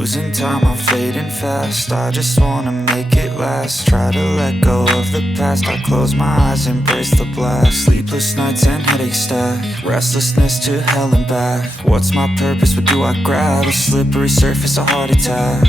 Losing time, I'm fading fast. I just wanna make it last. Try to let go of the past. I close my eyes, embrace the blast. Sleepless nights and headaches stack. Restlessness to hell and back. What's my purpose? What do I grab? A slippery surface, a heart attack.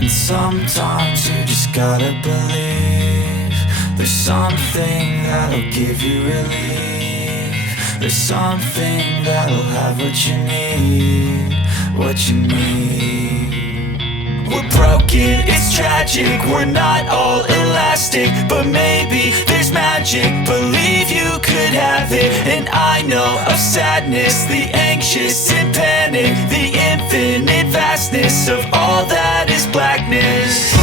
And sometimes you just gotta believe there's something that'll give you relief. There's something that'll have what you need. What you need. We're broken, it's tragic. We're not all elastic, but maybe there's magic. Believe you could have it. And I know of sadness, the anxious and panic, the infinite vastness of all that is blackness.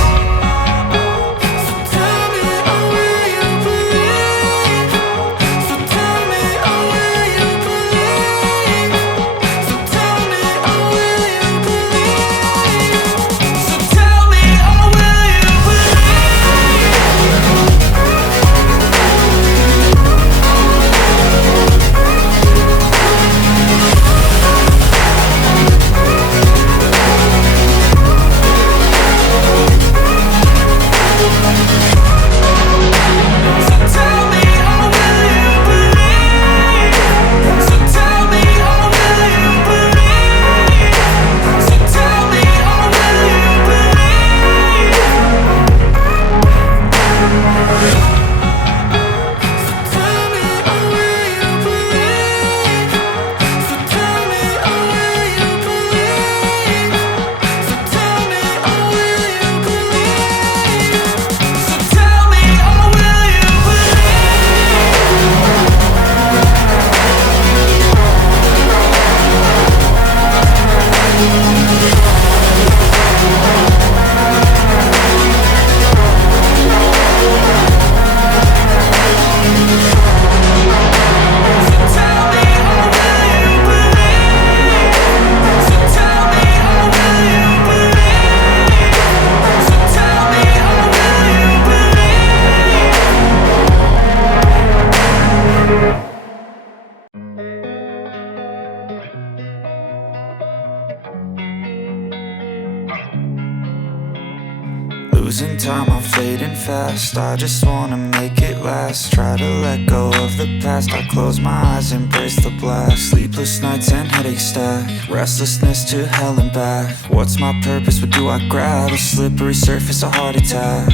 Losing time, I'm fading fast. I just wanna make it last. Try to let go of the past. I close my eyes, embrace the blast. Sleepless nights and headaches stack. Restlessness to hell and back. What's my purpose? What do I grab? A slippery surface, a heart attack.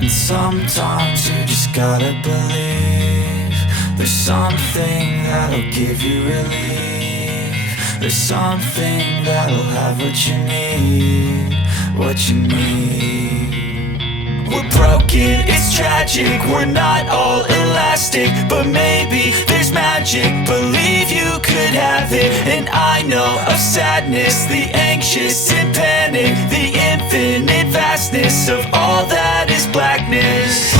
And sometimes you just gotta believe there's something that'll give you relief. There's something that'll have what you need. What you need. We're broken, it's tragic. We're not all elastic, but maybe there's magic. Believe you could have it. And I know of sadness, the anxious and panic, the infinite vastness of all that is blackness.